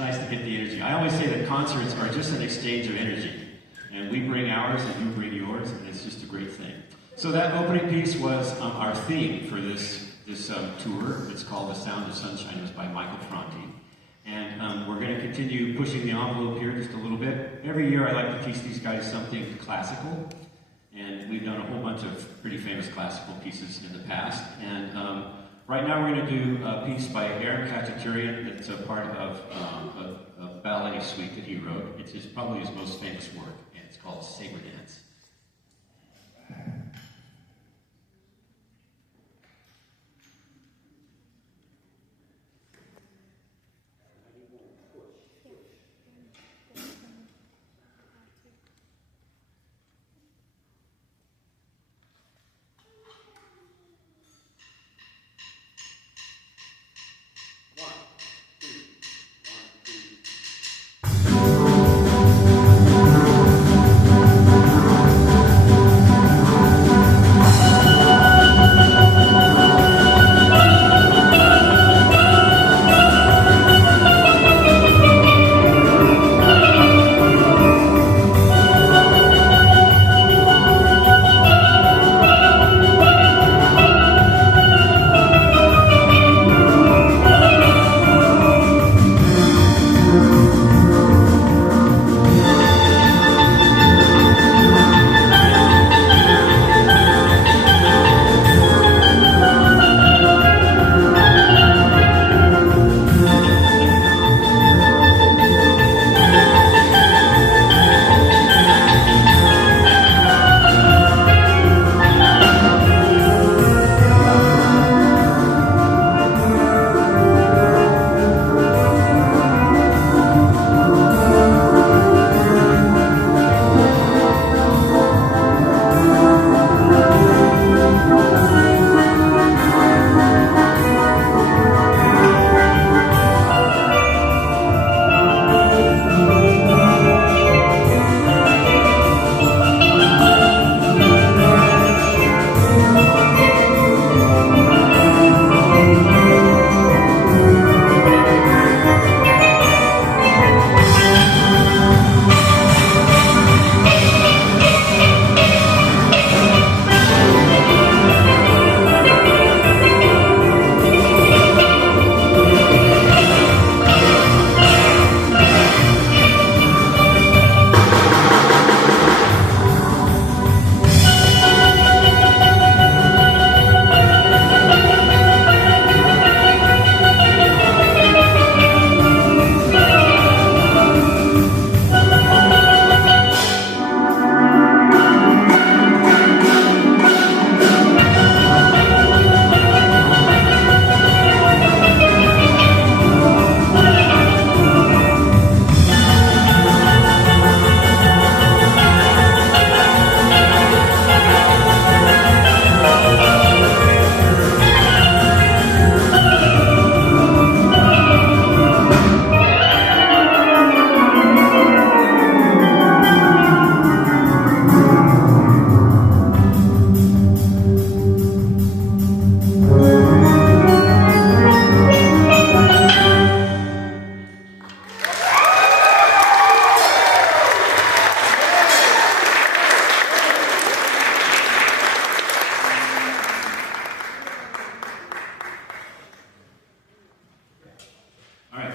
nice to get the energy. I always say that concerts are just an exchange of energy. And we bring ours and you bring yours, and it's just a great thing. So that opening piece was our theme for this tour. It's called The Sound of Sunshine. It was by Michael Franti. And we're going to continue pushing the envelope here just a little bit. Every year I like to teach these guys something classical. And we've done a whole bunch of pretty famous classical pieces in the past. And right now we're going to do a piece by Aaron Khachaturian. It's a part of a ballet suite that he wrote. It's probably his most famous work, and it's called Saber Dance.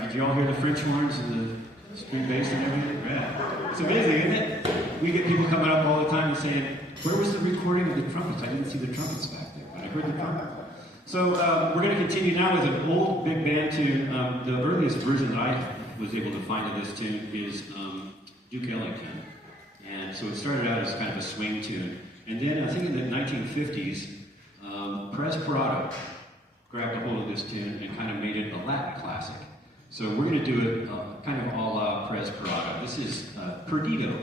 Did you all hear the French horns and the string bass and everything? Yeah. It's amazing, isn't it? We get people coming up all the time and saying, where was the recording of the trumpets? I didn't see the trumpets back there, but I heard the trumpet. So we're going to continue now with an old big band tune. The earliest version that I was able to find of this tune is Duke Ellington. And so it started out as kind of a swing tune. And then I think in the 1950s, Perez Prado grabbed a hold of this tune and kind of made it a Latin classic. So we're going to do it kind of a la Perez Prado. This is Perdido.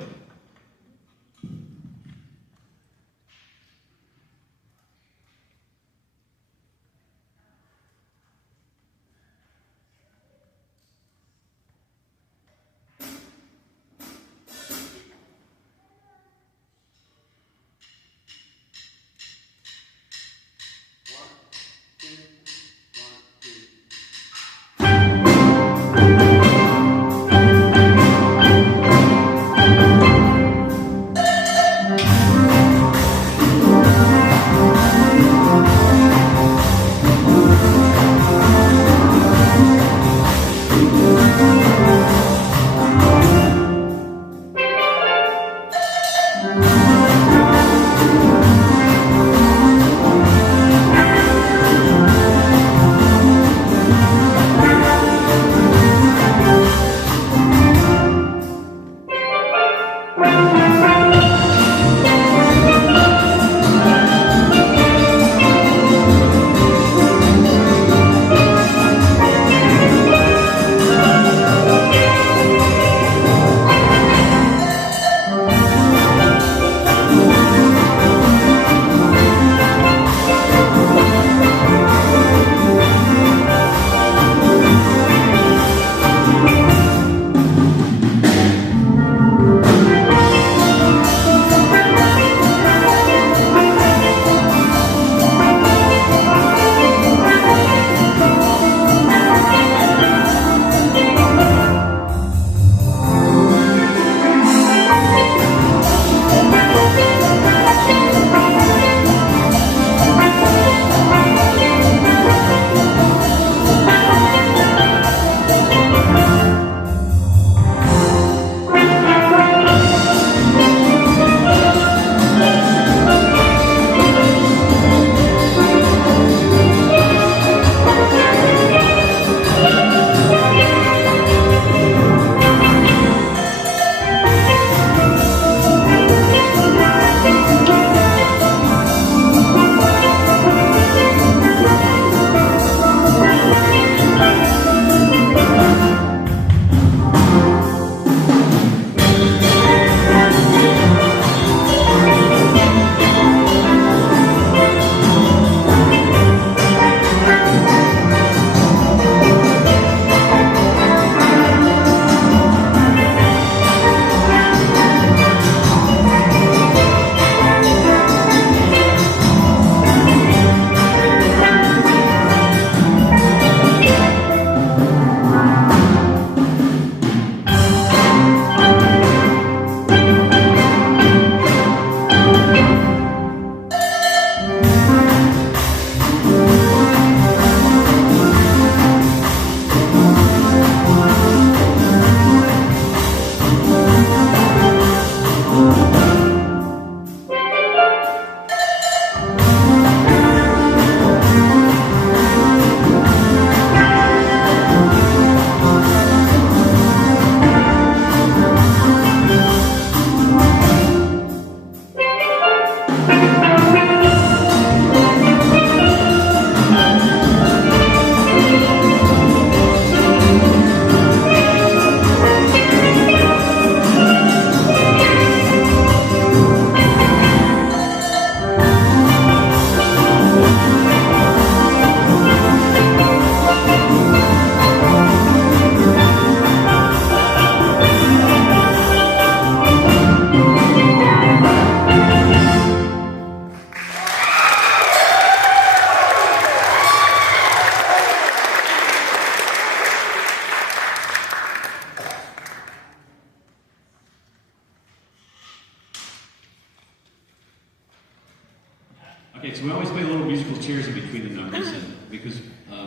Okay, so we always play little musical chairs in between the numbers, and because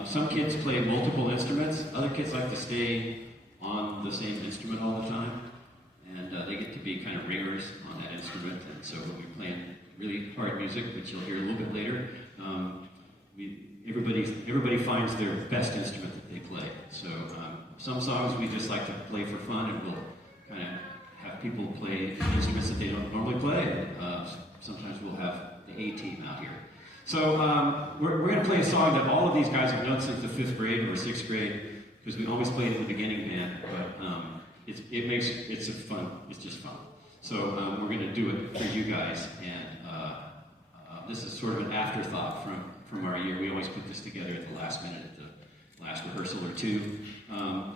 some kids play multiple instruments, other kids like to stay on the same instrument all the time, and they get to be kind of ringers on that instrument. And so when we're playing really hard music, which you'll hear a little bit later, everybody finds their best instrument that they play. So some songs we just like to play for fun, and we'll kind of have people play instruments that they don't normally play. Sometimes we'll have the A-team out here. So we're going to play a song that all of these guys have known since the 5th grade or 6th grade, because we always played in the beginning band, but it's just fun. So we're going to do it for you guys, and this is sort of an afterthought from our year. We always put this together at the last minute, at the last rehearsal or two.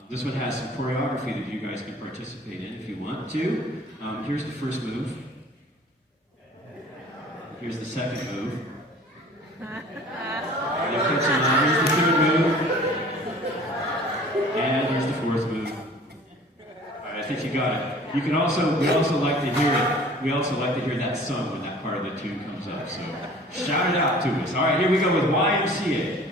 This one has some choreography that you guys can participate in if you want to. Here's the first move. Here's the second move. Here's the third move. And here's the fourth move. All right, I think you got it. We also like to hear it. We also like to hear that sung when that part of the tune comes up. So shout it out to us. All right, here we go with YMCA.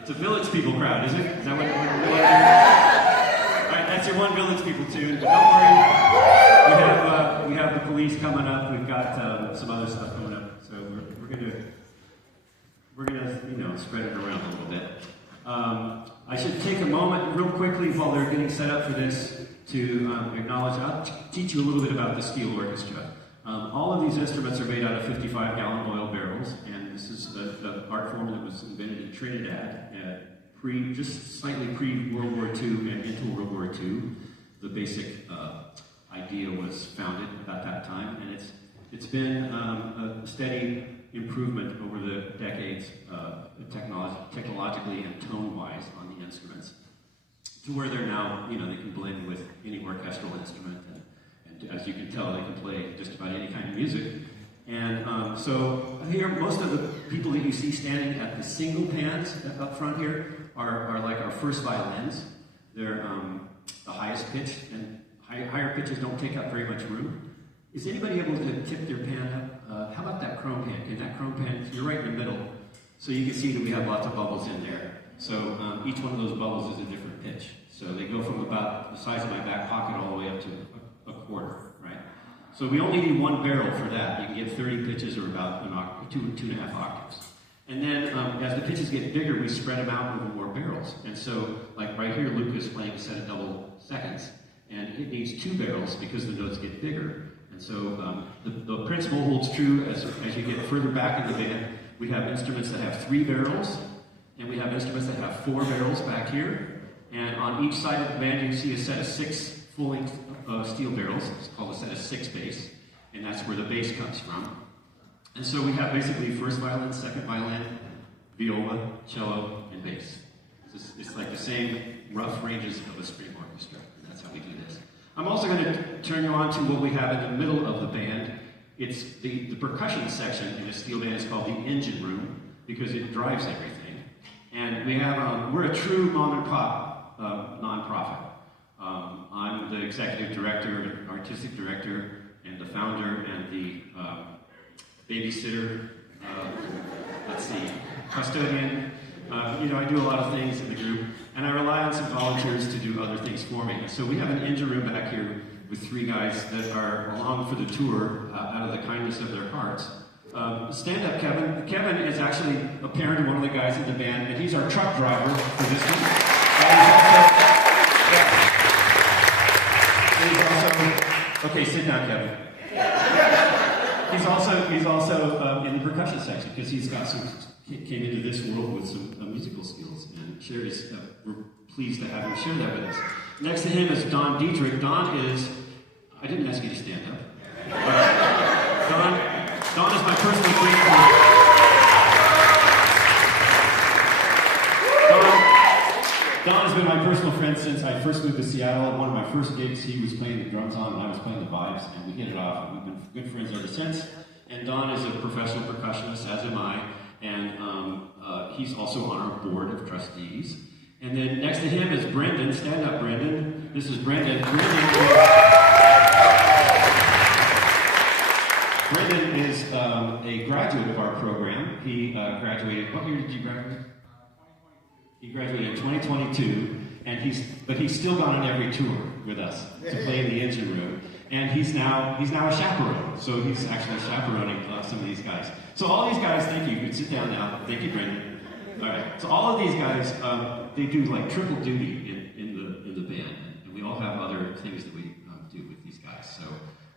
It's a Village People crowd, is it? Is that what all right, that's your one Village People tune. But don't worry, we have the Police coming up. We've got some other stuff coming up. So we're gonna spread it around a little bit. I should take a moment real quickly while they're getting set up for this to acknowledge. I'll teach you a little bit about the steel orchestra. All of these instruments are made out of 55-gallon oil barrels, and this is the art form that was invented in Trinidad, just slightly pre-World War II and into World War II. The basic idea was founded at that time, and it's been a steady improvement over the decades, technologically and tone-wise on the instruments. to where they're now, you know, they can blend with any orchestral instrument, and as you can tell, they can play just about any kind of music. And so here, most of the people that you see standing at the single pans up front here are like our first violins. They're the highest pitch, and higher pitches don't take up very much room. Is anybody able to tip their pan up? How about that chrome pan? Can that chrome pan, you're right in the middle, so you can see that we have lots of bubbles in there. So each one of those bubbles is a different pitch. So they go from about the size of my back pocket all the way up to a quarter, right? So we only need one barrel for that. You can get 30 pitches or about an octave, 2.5 octaves. And then as the pitches get bigger, we spread them out over more barrels. And so, like right here, Luke is playing a set of double seconds, and it needs 2 barrels because the notes get bigger. And so the principle holds true as you get further back in the band. We have instruments that have 3 barrels, and we have instruments that have 4 barrels back here. And on each side of the band, you see a set of 6 full-length steel barrels. It's called a set of 6 bass, and that's where the bass comes from. And so we have basically first violin, second violin, viola, cello, and bass. It's like the same rough ranges of a string orchestra, and that's how we do this. I'm also going to turn you on to what we have in the middle of the band. It's the percussion section in a steel band is called the engine room because it drives everything. And we have, we're a true mom and pop nonprofit. I'm the executive director, artistic director, and the founder and the babysitter, let's see, custodian. You know, I do a lot of things in the group, and I rely on some volunteers to do other things for me. So we have an engine room back here with 3 guys that are along for the tour out of the kindness of their hearts. Stand up, Kevin. Kevin is actually a parent of one of the guys in the band, and he's our truck driver for this one. Okay, sit down, Kevin. He's also in the percussion section because he's got came into this world with some musical skills, and shared his. We're pleased to have him share that with us. Next to him is Don Dietrich. Don is. I didn't ask you to stand up. Don is my personal friend. Don has been my personal friend since I first moved to Seattle. One of my first gigs, he was playing the drums on, and I was playing the vibes, and we hit it off, and we've been good friends ever since. And Don is a professional percussionist, as am I, and he's also on our board of trustees. And then next to him is Brendan. Stand up, Brendan. This is Brendan. Brendan is a graduate of our program. He graduated, what year did you graduate? He graduated in 2022, and he's still gone on every tour with us to play in the engine room. And he's now a chaperone, so he's actually chaperoning some of these guys. So all these guys, thank you. You can sit down now. Thank you, Brendan. All right. So all of these guys, they do like triple duty in the band, and we all have other things that we do with these guys. So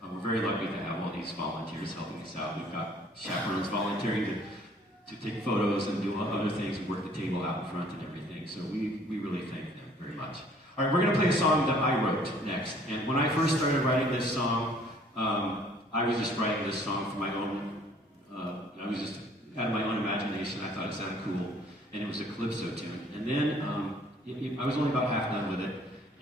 we're very lucky to have all these volunteers helping us out. We've got chaperones volunteering to take photos and do other things and work the table out in front and everything. So we really thank them very much. All right, we're going to play a song that I wrote next. And when I first started writing this song, I was just writing this song for my own, I was just out of my own imagination. I thought it sounded cool. And it was a calypso tune. And then I was only about half done with it.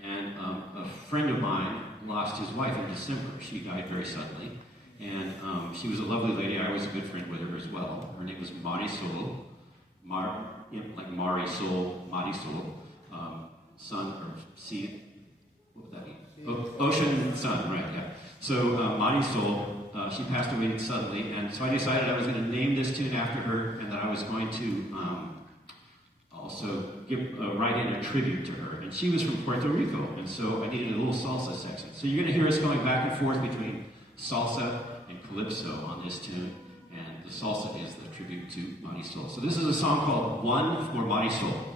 And a friend of mine lost his wife in December. She died very suddenly. And she was a lovely lady. I was a good friend with her as well. Her name was Marisol. Like Marisol, Marisol. Sun or sea, what would that mean? Ocean sun, right, yeah. So Marisol, she passed away suddenly, and so I decided I was going to name this tune after her, and that I was going to also write in a tribute to her. And she was from Puerto Rico, and so I needed a little salsa section. So you're going to hear us going back and forth between salsa and calypso on this tune, and the salsa is the tribute to Marisol. So this is a song called One for Marisol.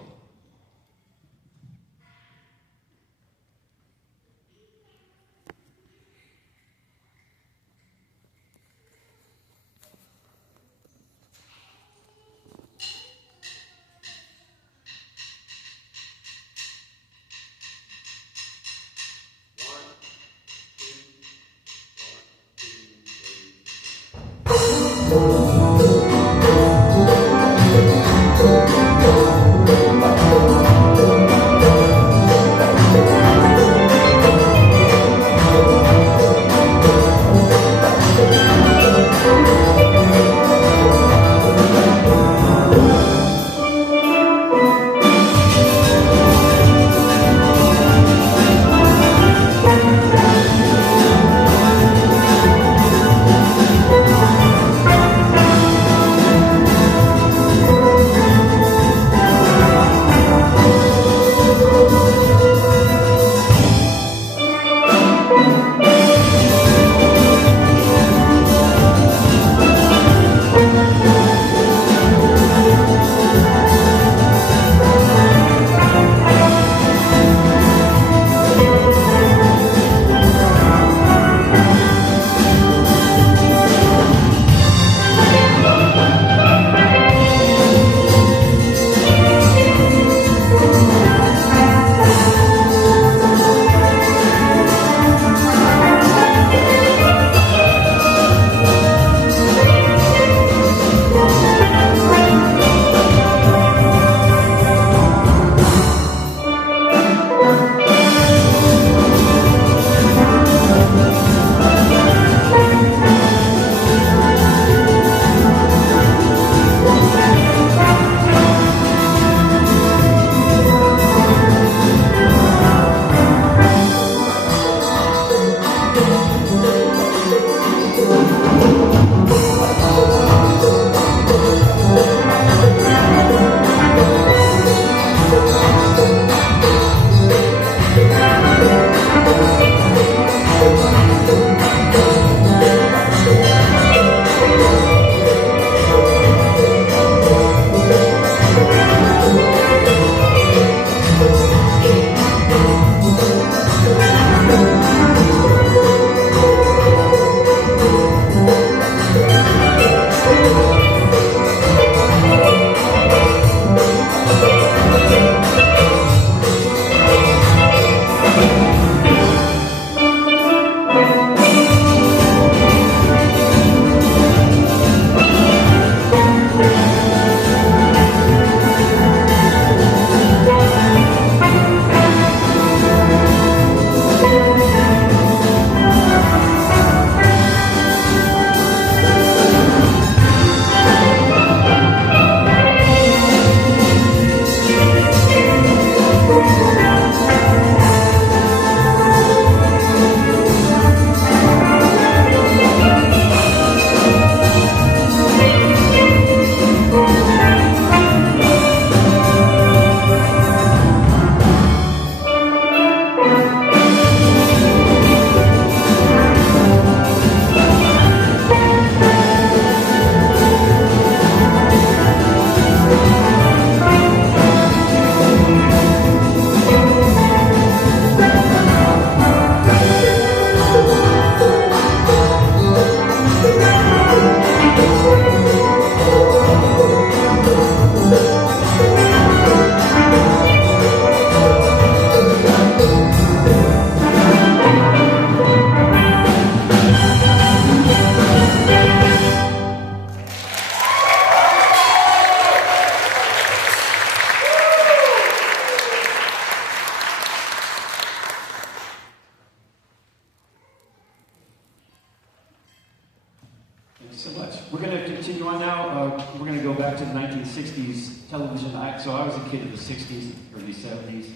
back to the 1960s television. So I was a kid of the 60s, early 70s,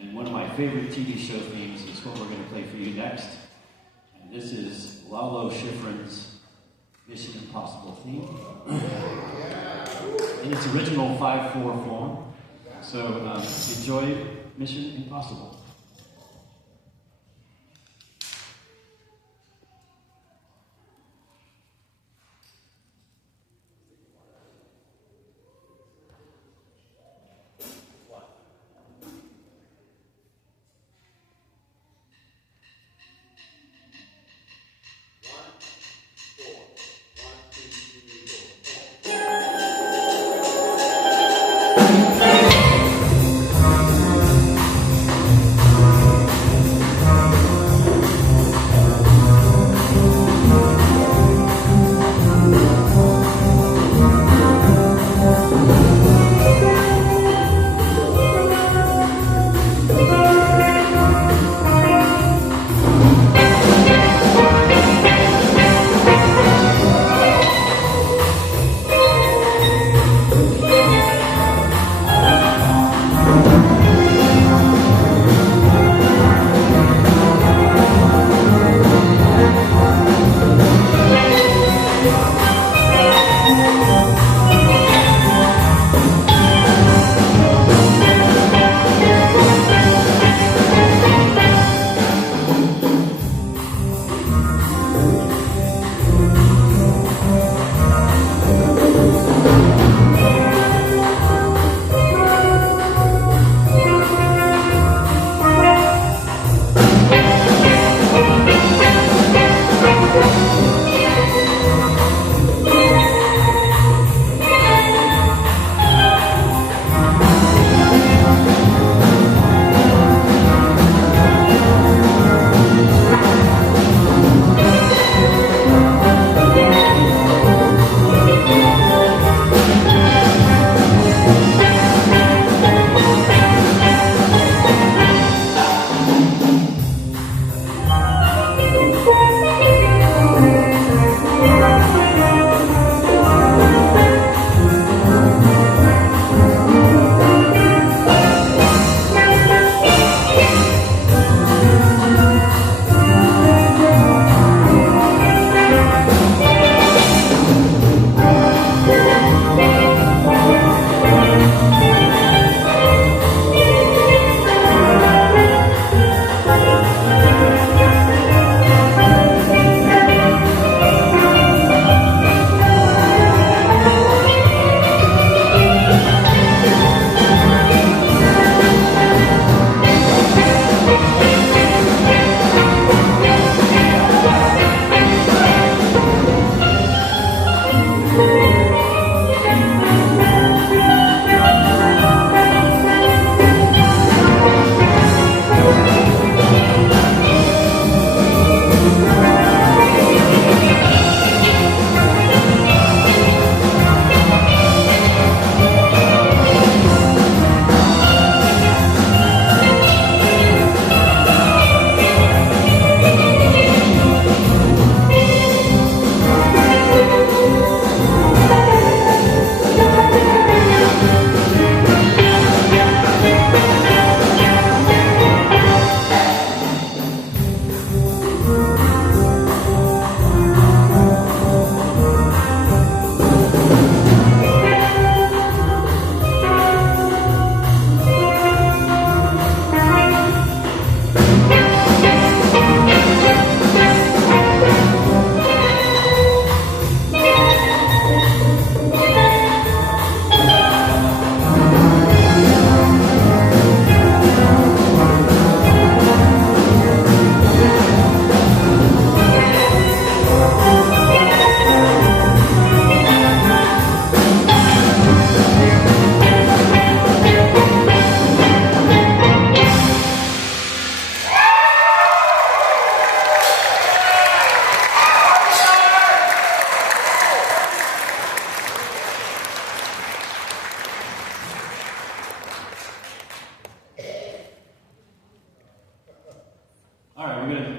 and one of my favorite TV show themes is what we're going to play for you next. And this is Lalo Schifrin's Mission Impossible theme in its original 5/4 form. So enjoy Mission Impossible.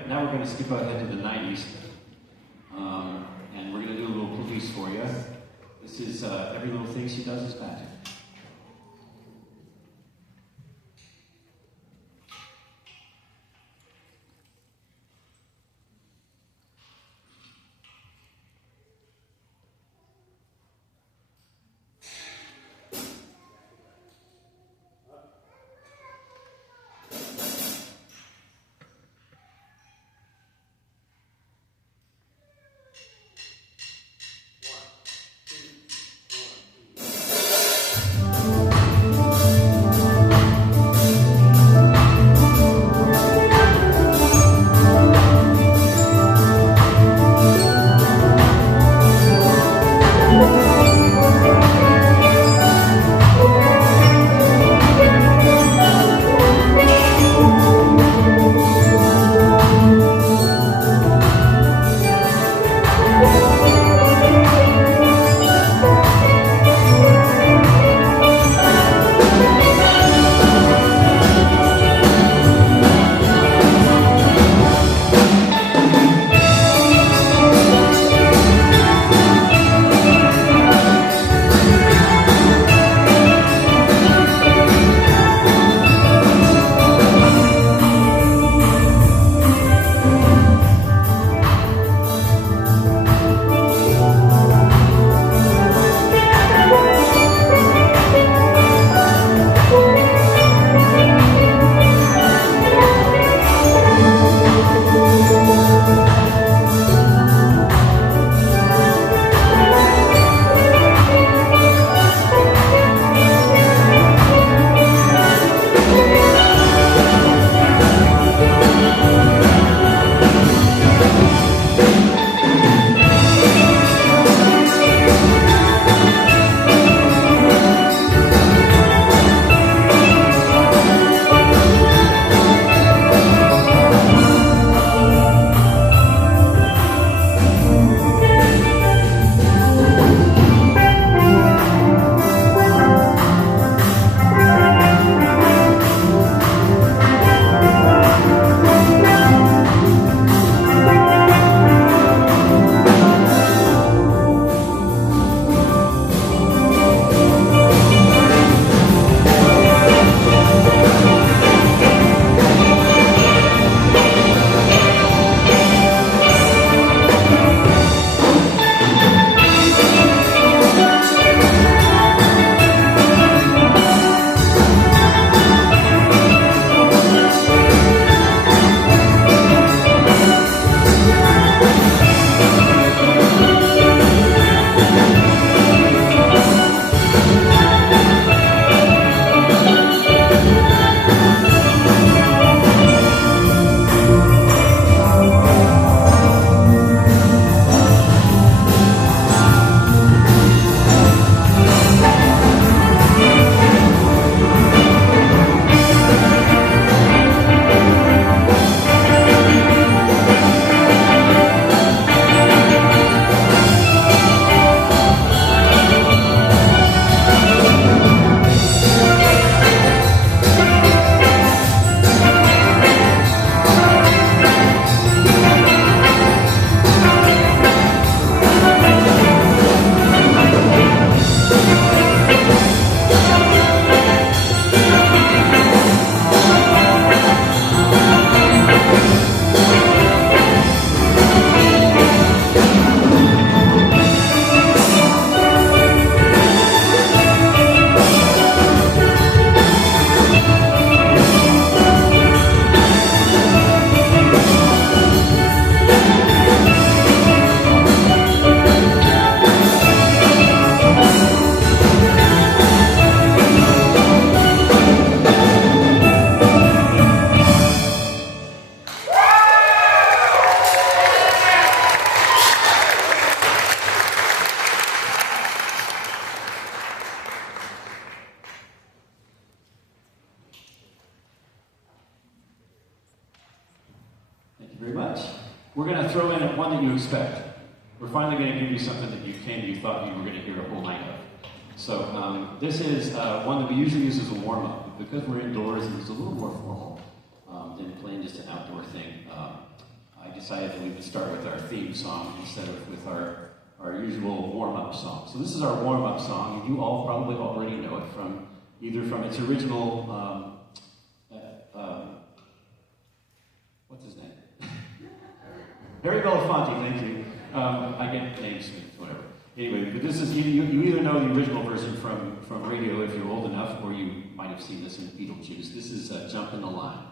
Now we're going to skip ahead to the 90s, and we're going to do a little police for you. This is every every little thing she does is magic. We're going to throw in one that you expect. We're finally going to give you something that you thought you were going to hear a whole night of. So this is one that we usually use as a warm-up. Because we're indoors and it's a little more formal than playing just an outdoor thing, I decided that we would start with our theme song instead of with our our usual warm-up song. So this is our warm-up song, and you all probably already know it from either from its original, what's his name? Harry Belafonte, thank you. I get names mixed, whatever. Anyway, but this is, you either know the original version from radio if you're old enough, or you might have seen this in Beetlejuice. This is Jump in the Line.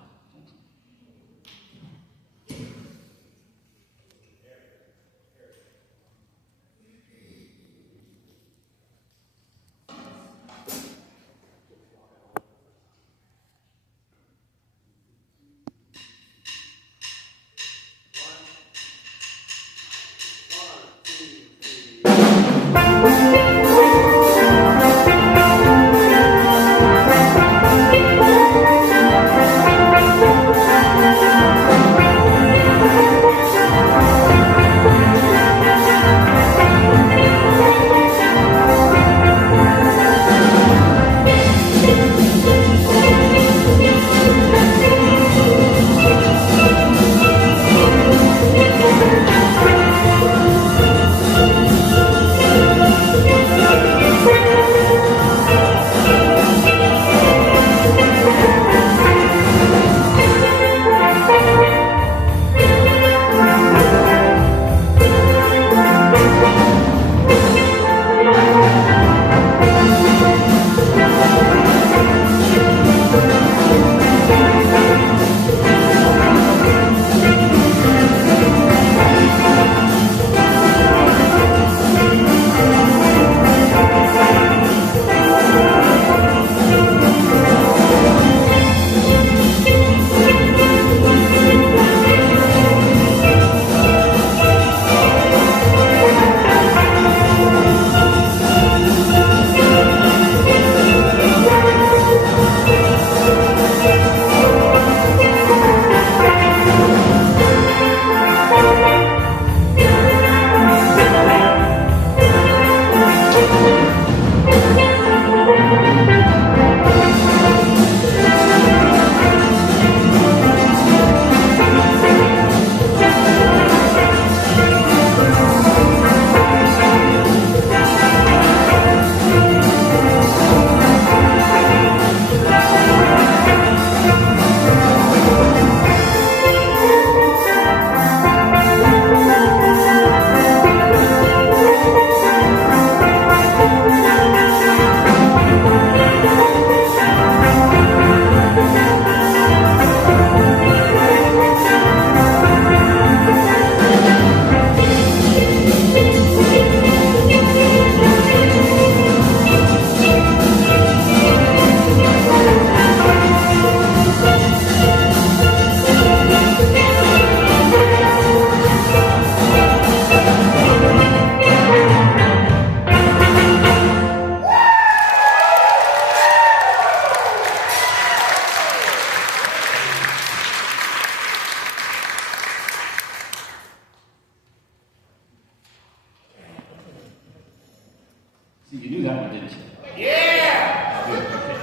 You knew that one, didn't you? Yeah! Good, okay.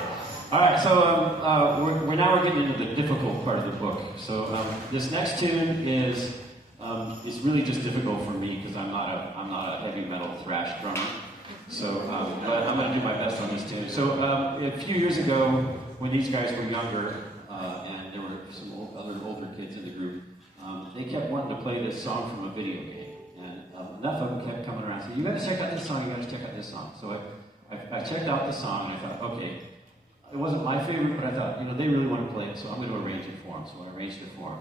All right, so we're now getting into the difficult part of the book. So this next tune is really just difficult for me because I'm not a heavy metal thrash drummer. So, but I'm going to do my best on this tune. So a few years ago, when these guys were younger, and there were some other older kids in the group, they kept wanting to play this song from a video game. Enough of them kept coming around and saying, you got to check out this song, you got to check out this song. So I checked out the song and I thought, okay, it wasn't my favorite, but I thought, they really want to play it, so I'm going to arrange it for them. So I arranged it for them.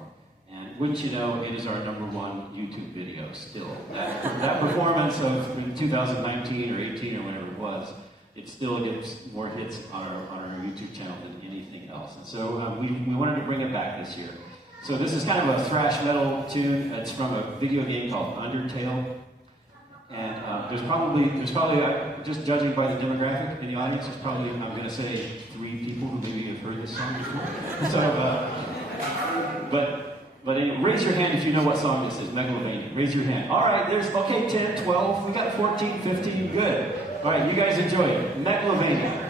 And wouldn't you know, it is our #1 YouTube video still. That performance of in 2019 or 18 or whatever it was, it still gets more hits on our YouTube channel than anything else. And so we wanted to bring it back this year. So this is kind of a thrash metal tune. It's from a video game called Undertale. And there's probably, just judging by the demographic in the audience, there's probably, I'm going to say, 3 people who maybe have heard this song before. So, but anyway, raise your hand if you know what song this is, Megalovania. Raise your hand. All right, there's, okay, 10, 12, we got 14, 15, good. All right, you guys enjoy it. Megalovania.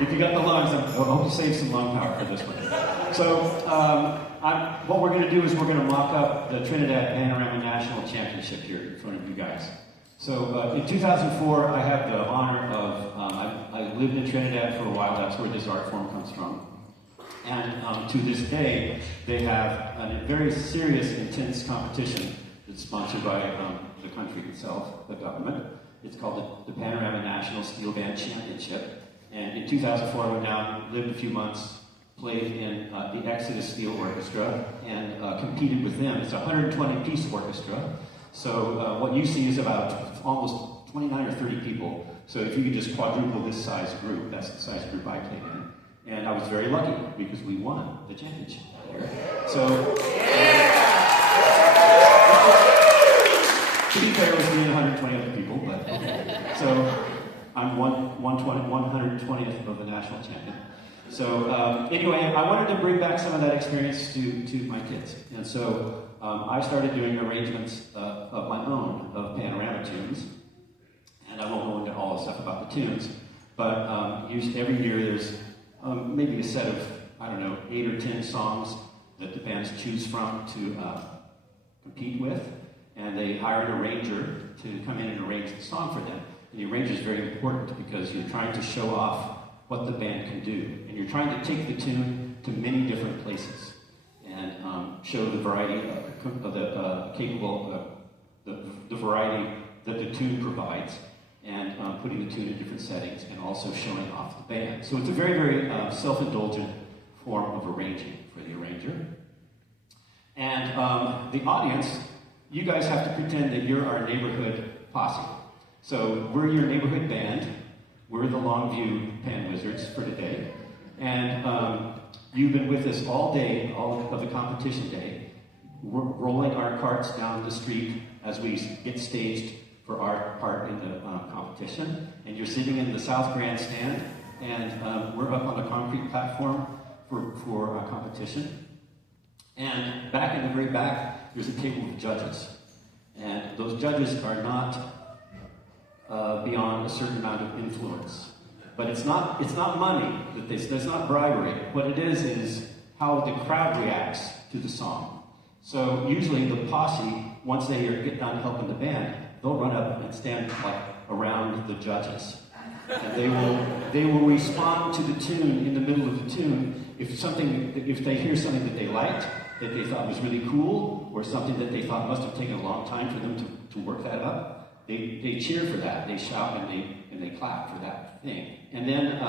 if you got the lungs, I hope you save some lung power for this one. So, what we're going to do is we're going to mock up the Trinidad Panorama National Championship here in front of you guys. So, in 2004, I had the honor of, I lived in Trinidad for a while, that's where this art form comes from. And to this day, they have a very serious, intense competition that's sponsored by the country itself, the government. It's called the Panorama National Steel Band Championship. And in 2004, I went down, lived a few months, played in the Exodus Steel Orchestra, and competed with them. It's a 120-piece orchestra. So what you see is about almost 29 or 30 people. So if you could just quadruple this size group, that's the size group I played in. And I was very lucky because we won the championship there. So, to be fair, it was me and 120 other people, but so I'm 120th of the national champion. So anyway, I wanted to bring back some of that experience to my kids. And so I started doing arrangements of my own of panorama tunes. And I won't go into all the stuff about the tunes, but every year there's maybe a set of, 8 or 10 songs that the bands choose from to compete with, and they hire an arranger to come in and arrange the song for them. And the arranger is very important because you're trying to show off what the band can do, and you're trying to take the tune to many different places and show the variety of the variety that the tune provides, and putting the tune in different settings, and also showing off the band. So it's a very, very self-indulgent form of arranging for the arranger. And the audience, you guys have to pretend that you're our neighborhood posse. So we're your neighborhood band. We're the Longview Pan Wizards for today. And you've been with us all day, all of the competition day. We're rolling our carts down the street as we get staged for our part in the competition. And you're sitting in the South Grandstand, and we're up on a concrete platform for competition. And back in the very back, there's a table of judges. And those judges are not beyond a certain amount of influence. But it's not money, that's not bribery. What it is how the crowd reacts to the song. So usually the posse, once they get done helping the band, they'll run up and stand around the judges. And they will respond to the tune in the middle of the tune. If they hear something that they liked, that they thought was really cool, or something that they thought must have taken a long time for them to work that up, they cheer for that. They shout and they clap for that thing. And then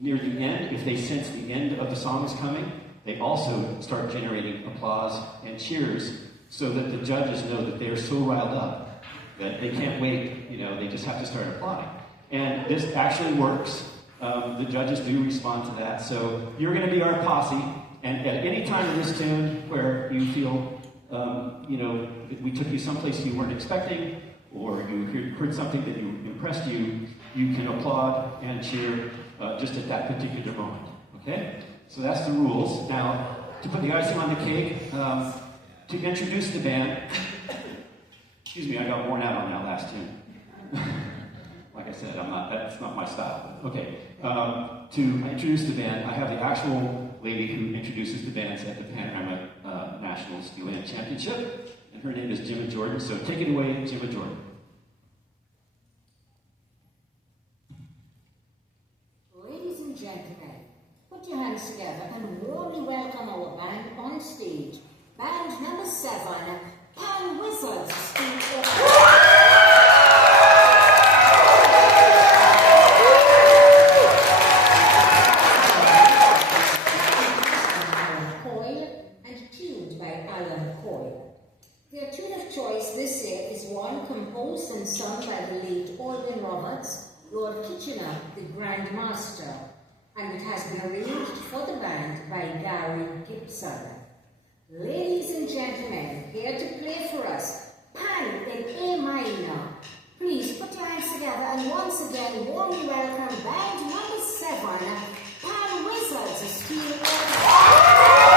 near the end, if they sense the end of the song is coming, they also start generating applause and cheers, so that the judges know that they're so riled up that they can't wait. They just have to start applauding. And this actually works. The judges do respond to that. So you're going to be our posse. And at any time in this tune where you feel, we took you someplace you weren't expecting, or you heard something that impressed you, you can applaud and cheer just at that particular moment. Okay? So that's the rules. Now, to put the icing on the cake, to introduce the band, excuse me, I got worn out on that last tune. Like I said, that's not my style. Okay. To introduce the band, I have the actual lady who introduces the bands at the Panorama National Steel Band Championship, and her name is Gemma Jordan. So take it away, Gemma Jordan. Ladies and gentlemen, put your hands together and warmly welcome our band on stage. Band number 7, Pan Wizards Steel Orchestra. Their tune of choice this year is one composed and sung by the late Alden Roberts, Lord Kitchener, the Grand Master, and it has been arranged for the band by Gary Gibson. Ladies and gentlemen, here to play for us, Pan in A minor. Please put your hands together and once again warmly welcome band number 7, Pan Wizards Steel Orchestra.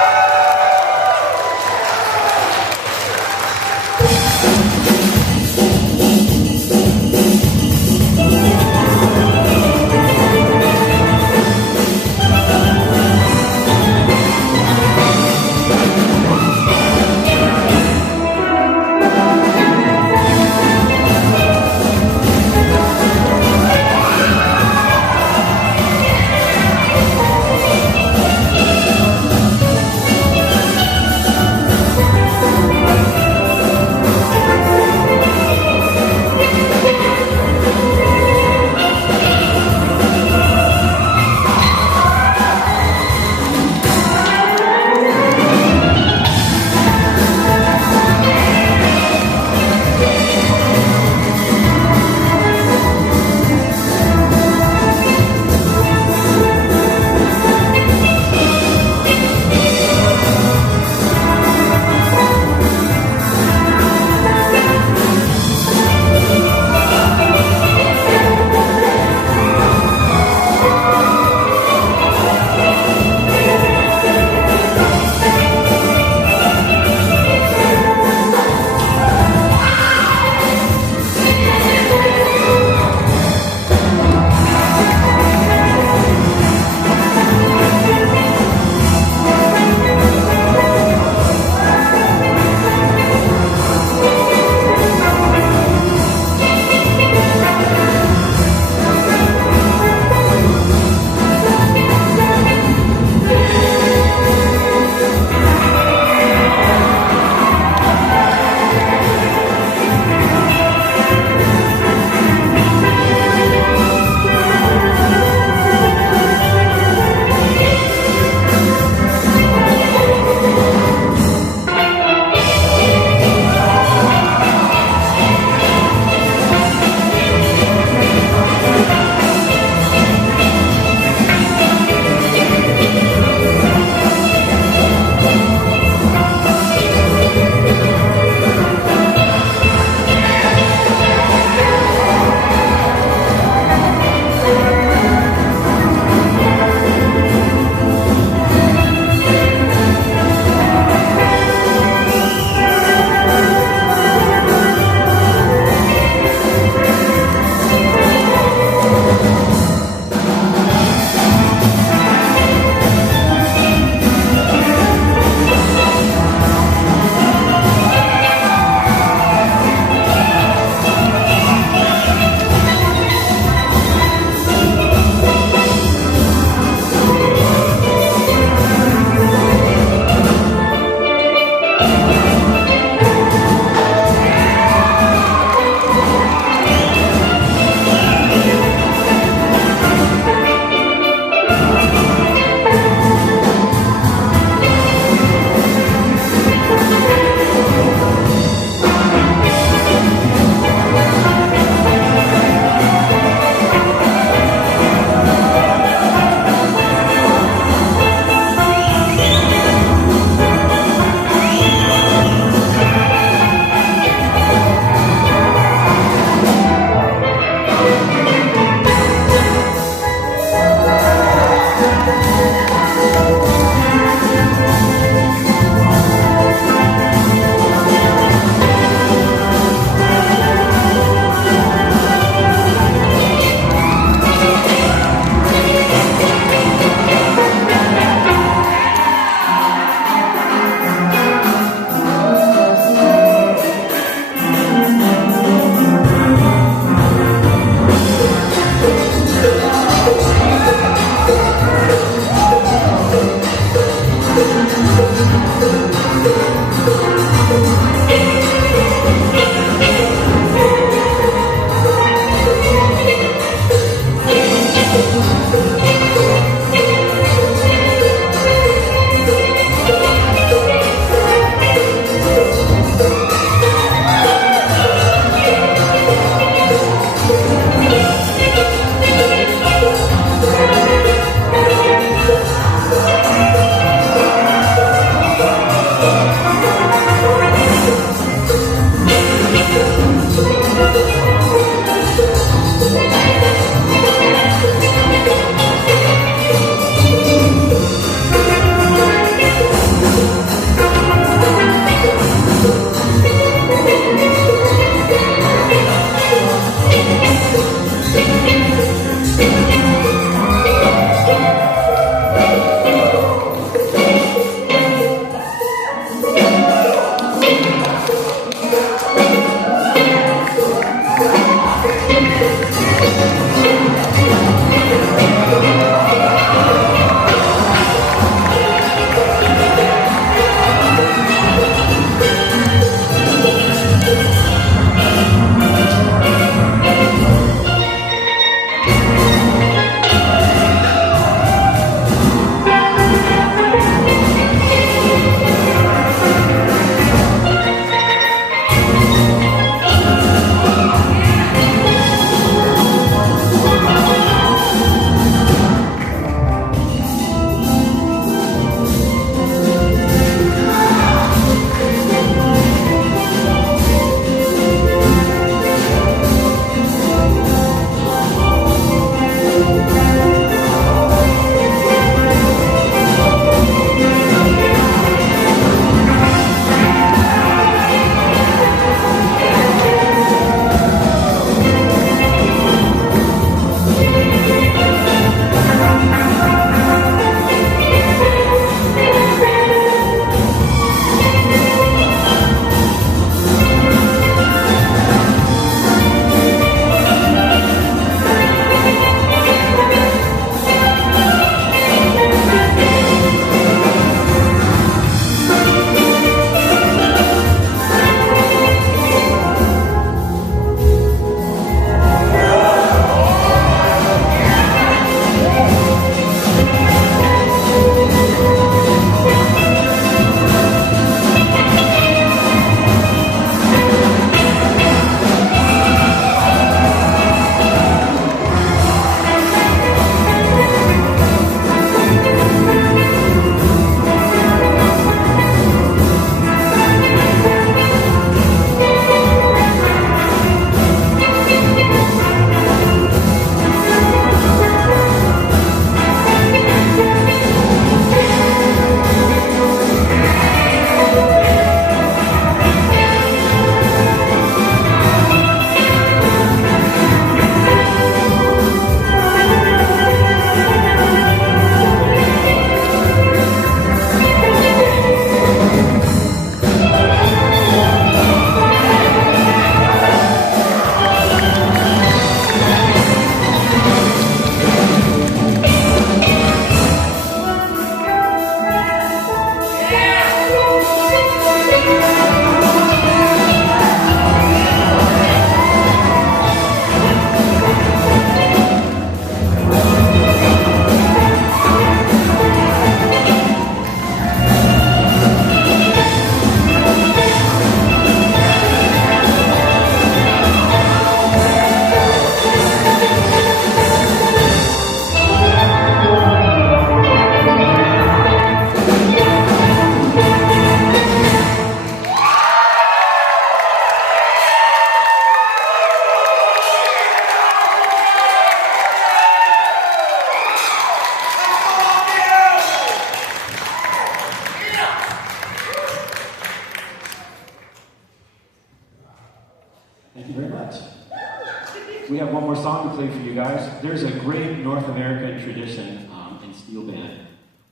got one more song to play for you guys. There's a great North American tradition in steel band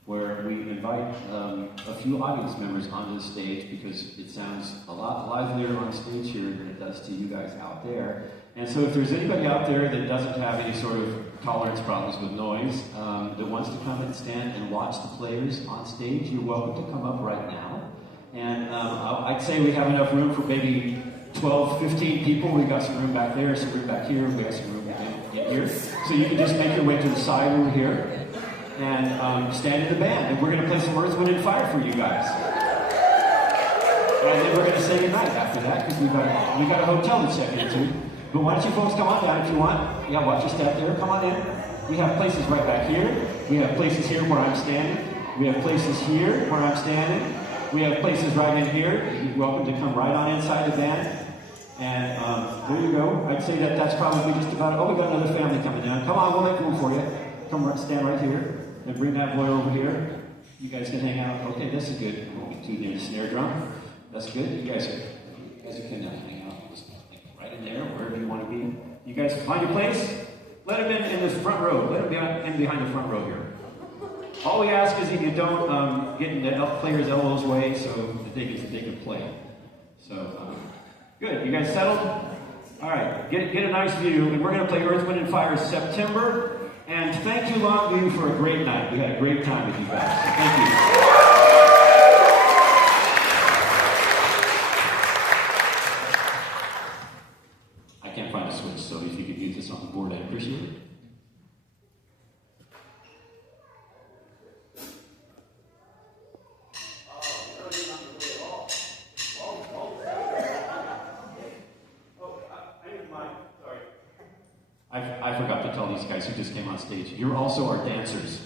where we invite a few audience members onto the stage because it sounds a lot livelier on stage here than it does to you guys out there. And so if there's anybody out there that doesn't have any sort of tolerance problems with noise, that wants to come and stand and watch the players on stage, you're welcome to come up right now. And I'd say we have enough room for maybe 12, 15 people. We've got some room back there, some room back here, we got some room in here. So you can just make your way to the side over here and stand in the band. And we're going to play some Earth, Wind, and Fire for you guys. And then we're going to say goodnight after that because we got a hotel to check into. But why don't you folks come on down if you want. Yeah, watch your step there. Come on in. We have places right back here. We have places here where I'm standing. We have places here where I'm standing. We have places right in here. You're welcome to come right on inside the band. And there you go. I'd say that's probably just about it. Oh, we got another family coming down. Come on, we'll make room for you. Come stand right here. And bring that boy over here. You guys can hang out. Okay, this is good. I won't be too near the snare drum. That's good. You guys can hang out just right in there, wherever you want to be. You guys find your place. Let them in the front row. Let them in behind the front row here. All we ask is that you don't get in the players' elbows way so that they can play. So, good. You guys settled? All right. Get a nice view. And we're going to play Earth, Wind, and Fire September. And thank you, Longview, for a great night. We had a great time with you guys. So thank you. I can't find a switch, so if you could use this on the board, I'd appreciate it. I forgot to tell these guys who just came on stage, you're also our dancers.